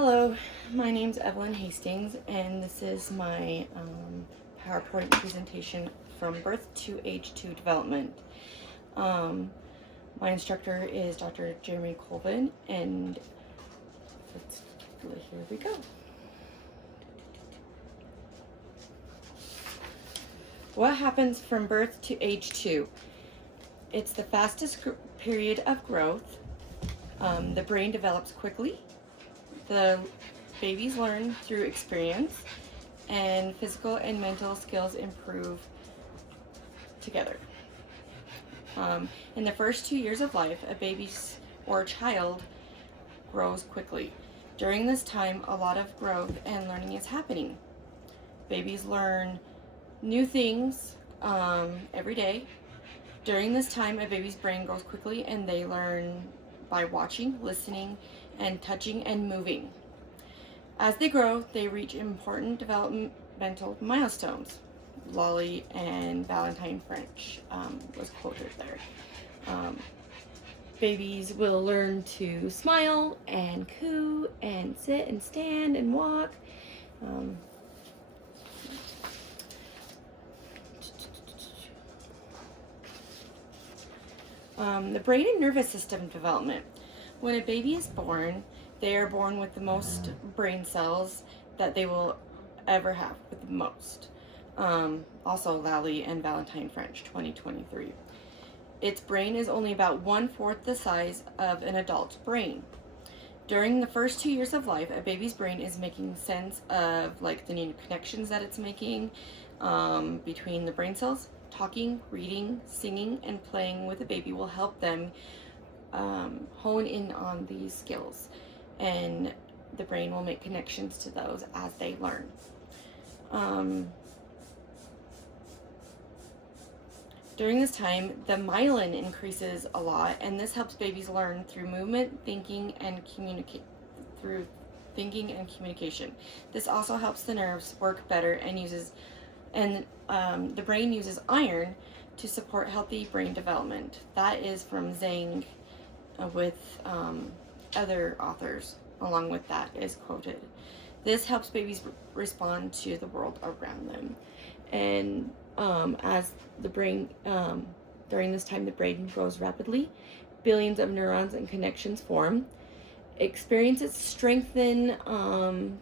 Hello, my name's Evelyn Hastings, and this is my PowerPoint presentation from birth to age 2 development. My instructor is Dr. Jeremy Colvin, and here we go. What happens from birth to age 2? It's the fastest period of growth. The brain develops quickly. The babies learn through experience, and physical and mental skills improve together. In the first 2 years of life, a baby or a child grows quickly. During this time, a lot of growth and learning is happening. Babies learn new things every day. During this time, a baby's brain grows quickly, and they learn by watching, listening, and touching and moving. As they grow, they reach important developmental milestones. Lally and Valentine French was quoted there. Babies will learn to smile and coo and sit and stand and walk. The brain and nervous system development. When a baby is born, they are born with the most brain cells that they will ever have, with the most. Also Lally and Valentine French, 2023. Its brain is only about 1/4 the size of an adult's brain. During the first 2 years of life, a baby's brain is making sense of the new connections that it's making between the brain cells. Talking, reading, singing, and playing with a baby will help them hone in on these skills, and the brain will make connections to those as they learn. During this time, the myelin increases a lot, and this helps babies learn through movement, thinking, and communication. This also helps the nerves work better and the brain uses iron to support healthy brain development. That is from Zhang with other authors along with that is quoted. This helps babies respond to the world around them. And as the brain, during this time, the brain grows rapidly. Billions of neurons and connections form. Experiences strengthen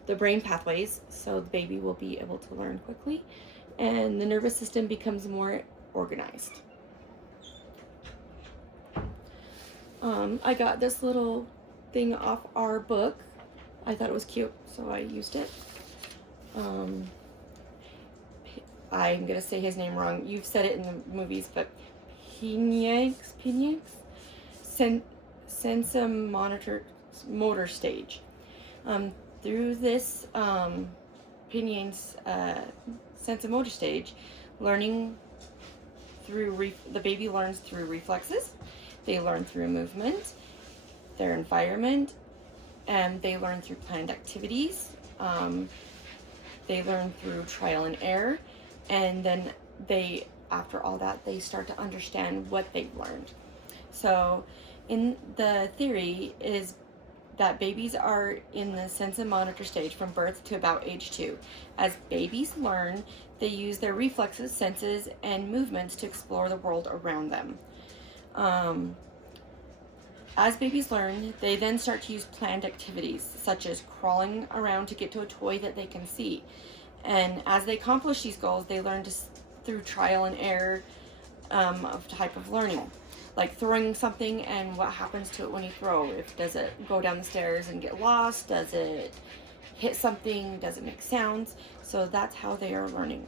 the brain pathways, so the baby will be able to learn quickly, and the nervous system becomes more organized. I got this little thing off our book. I thought it was cute, so I used it. I'm gonna say his name wrong. You've said it in the movies, but Piniax, sensomotor stage. Through this Pinion's sensomotor stage, learning through the baby learns through reflexes. They learn through movement, their environment, and they learn through planned activities. They learn through trial and error, and then after all that, they start to understand what they've learned. So in the theory is that babies are in the sensomotor stage from birth to about age 2. As babies learn, they use their reflexes, senses, and movements to explore the world around them. As babies learn, they then start to use planned activities, such as crawling around to get to a toy that they can see. And as they accomplish these goals, they learn through trial and error of type of learning. Like throwing something and what happens to it when you throw. Does it go down the stairs and get lost? Does it hit something? Does it make sounds? So that's how they are learning.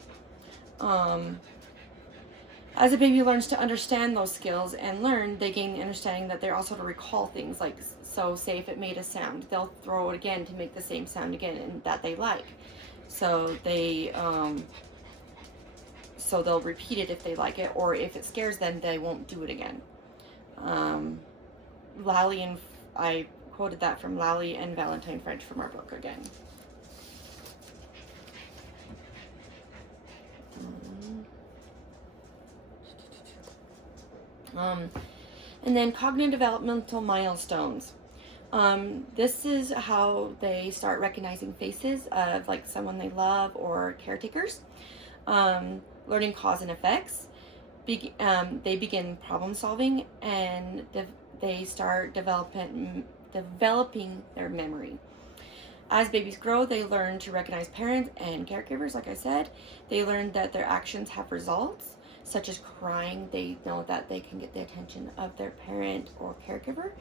As a baby learns to understand those skills and learn, they gain the understanding that they're also to recall things. So say if it made a sound, they'll throw it again to make the same sound again and that they like. So they'll repeat it if they like it, or if it scares them, they won't do it again. I quoted that from Lally and Valentine French from our book again. And then cognitive developmental milestones. This is how they start recognizing faces of like someone they love or caretakers. Learning cause and effects. They begin problem solving, and they start developing their memory. As babies grow, they learn to recognize parents and caregivers, like I said. They learn that their actions have results, such as crying. They know that they can get the attention of their parent or caregiver,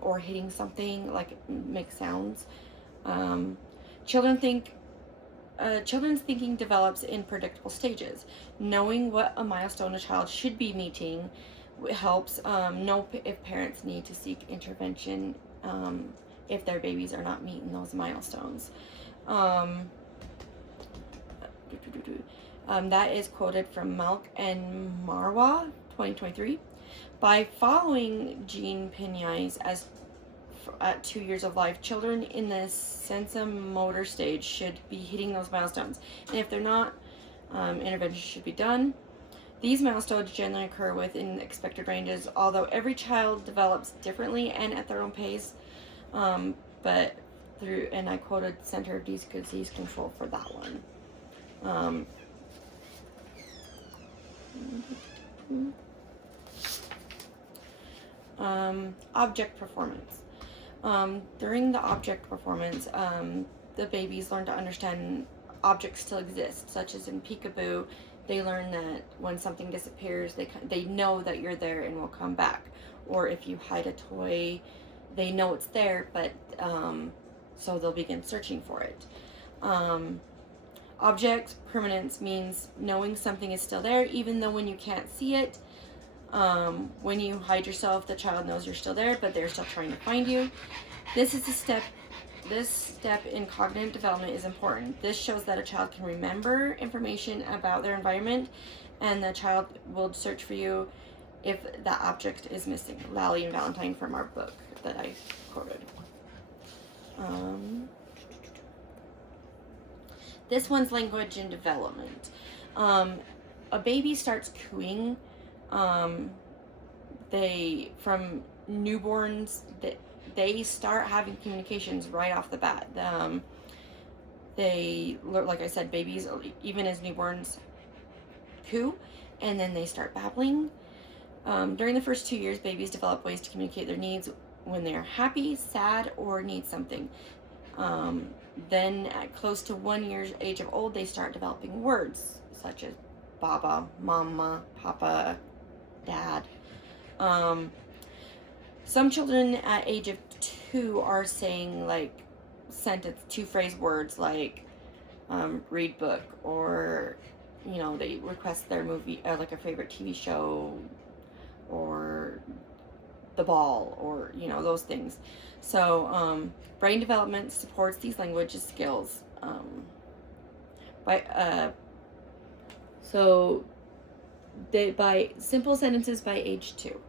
or hitting something, like make sounds. Children think Children's thinking develops in predictable stages. Knowing what a milestone a child should be meeting helps know if parents need to seek intervention if their babies are not meeting those milestones. That is quoted from Malk and Marwa, 2023. By following Jean Pignais at 2 years of life, children in the sensomotor stage should be hitting those milestones. And if they're not, intervention should be done. These milestones generally occur within expected ranges, although every child develops differently and at their own pace. But through, and I quoted Center of Disease Control for that one. Object performance. During the object performance, the babies learn to understand objects still exist, such as in peekaboo. They learn that when something disappears, they know that you're there and will come back. Or if you hide a toy, they know it's there, but so they'll begin searching for it. Object permanence means knowing something is still there, even though when you can't see it. When you hide yourself, the child knows you're still there, but they're still trying to find you. This step in cognitive development is important. This shows that a child can remember information about their environment, and the child will search for you if that object is missing. Lally and Valentine from our book that I quoted. This one's language and development. A baby starts cooing. From newborns, they start having communications right off the bat. They, like I said, babies, even as newborns, coo, and then they start babbling. During the first 2 years, babies develop ways to communicate their needs when they are happy, sad, or need something. Then at close to 1 year's age of old, they start developing words, such as Baba, Mama, Papa, Dad. Some children at age of 2 are saying like two-phrase words like read book, or they request their movie, like a favorite TV show, or the ball, or those things. So brain development supports these language skills by simple sentences by age 2.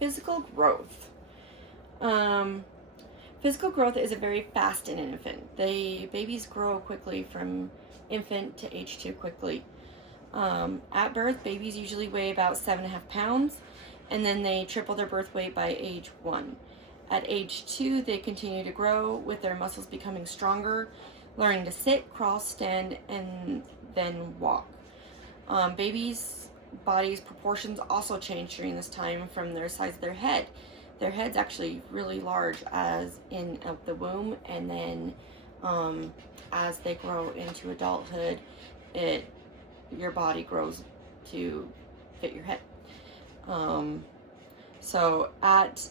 Physical growth. Physical growth is very fast in an infant. Babies grow quickly from infant to age 2 quickly. At birth, babies usually weigh about 7.5 pounds, and then they triple their birth weight by age 1. At age 2, they continue to grow, with their muscles becoming stronger, learning to sit, crawl, stand, and then walk. Babies' bodies' proportions also change during this time from their size of their head. Their head's actually really large as in the womb, and then as they grow into adulthood, your body grows to fit your head. So at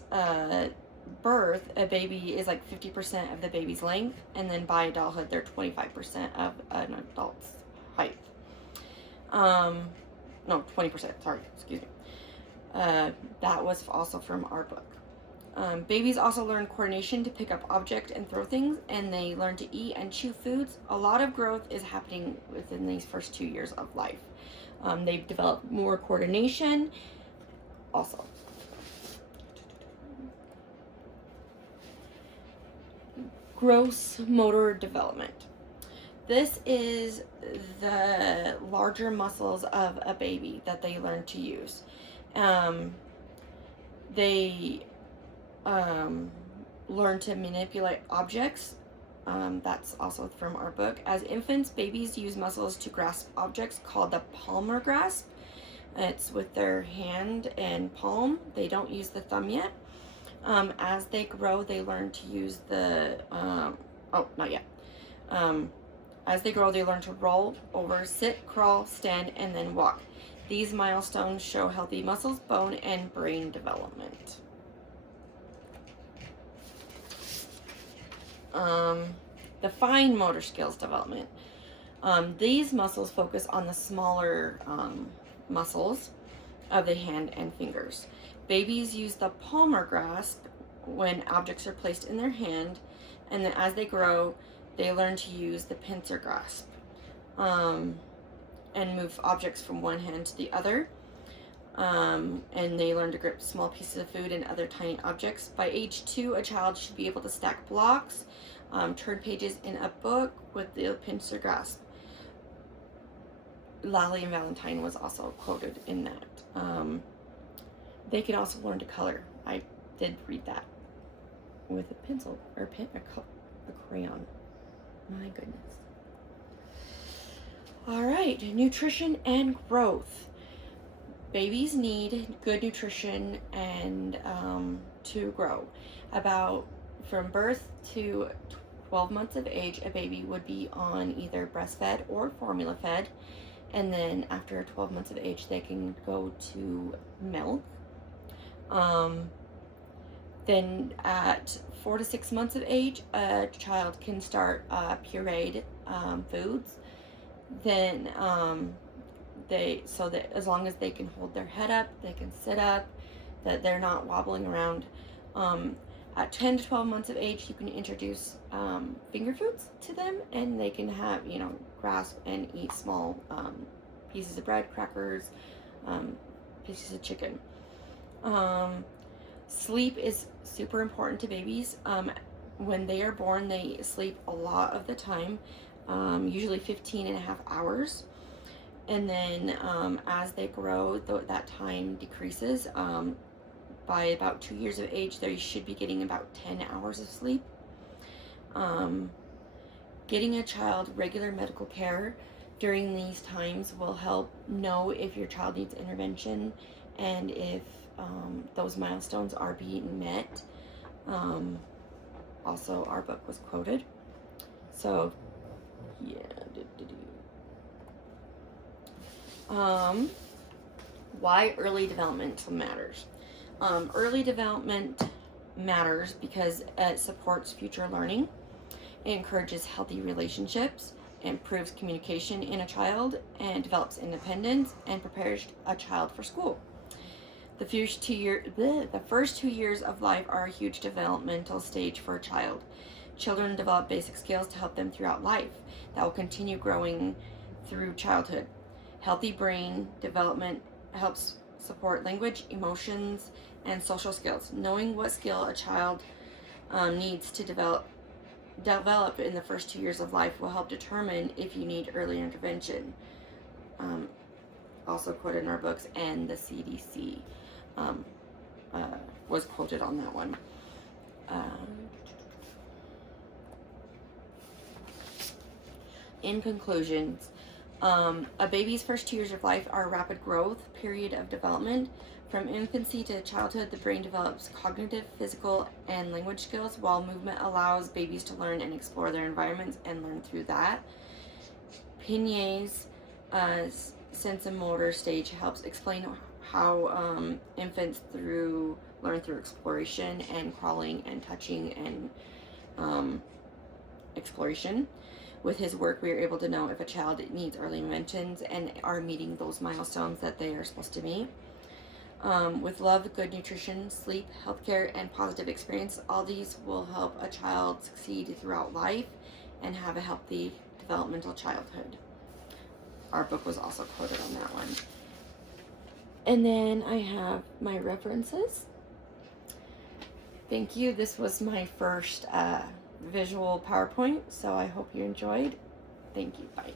birth, a baby is like 50% of the baby's length, and then by adulthood, they're 25% of an adult's height. No, 20%, sorry, excuse me. That was also from our book. Babies also learn coordination to pick up objects and throw things, and they learn to eat and chew foods. A lot of growth is happening within these first 2 years of life. They develop more coordination also. Gross motor development. This is the larger muscles of a baby that they learn to use. They learn to manipulate objects. That's also from our book. As infants, babies use muscles to grasp objects called the palmar grasp. It's with their hand and palm. They don't use the thumb yet. As they grow, they learn to use the, not yet. As they grow, they learn to roll over, sit, crawl, stand, and then walk. These milestones show healthy muscles, bone, and brain development. The fine motor skills development. These muscles focus on the smaller muscles of the hand and fingers. Babies use the palmar grasp when objects are placed in their hand, and then as they grow, they learn to use the pincer grasp and move objects from one hand to the other. And they learn to grip small pieces of food and other tiny objects. By age 2, a child should be able to stack blocks, turn pages in a book with the pincer grasp. Lally and Valentine was also quoted in that. They can also learn to color. I did read that with a pencil or a crayon. My goodness. All right, nutrition and growth. Babies need good nutrition and to grow. About from birth to 12 months of age, a baby would be on either breastfed or formula fed. And then after 12 months of age, they can go to milk. Then at 4 to 6 months of age, a child can start pureed foods. Then so that as long as they can hold their head up, they can sit up, that they're not wobbling around. At 10 to 12 months of age, you can introduce finger foods to them, and they can have, grasp and eat small pieces of bread, crackers, pieces of chicken. Sleep is super important to babies. When they are born, they sleep a lot of the time, usually 15 and a half hours. And then as they grow, that time decreases. By about 2 years of age, they should be getting about 10 hours of sleep. Getting a child regular medical care during these times will help know if your child needs intervention and if those milestones are being met. Also, our book was quoted. So, yeah. Why early development matters. Early development matters because it supports future learning, it encourages healthy relationships, improves communication in a child, and develops independence and prepares a child for school. The first 2 years of life are a huge developmental stage for a child. Children develop basic skills to help them throughout life that will continue growing through childhood. Healthy brain development helps support language, emotions, and social skills. Knowing what skill a child needs to develop in the first 2 years of life will help determine if you need early intervention. Also quoted in our books, and the CDC was quoted on that one. In conclusion, a baby's first 2 years of life are a rapid growth period of development. From infancy to childhood, the brain develops cognitive, physical, and language skills, while movement allows babies to learn and explore their environments and learn through that. Pinier's sensomotor stage helps explain how infants learn through exploration and crawling and touching and exploration. With his work, we are able to know if a child needs early interventions and are meeting those milestones that they are supposed to meet. With love, good nutrition, sleep, healthcare, and positive experience, all these will help a child succeed throughout life and have a healthy developmental childhood. Our book was also quoted on that one. And then I have my references. Thank you. This was my first visual PowerPoint, so I hope you enjoyed. Thank you. Bye.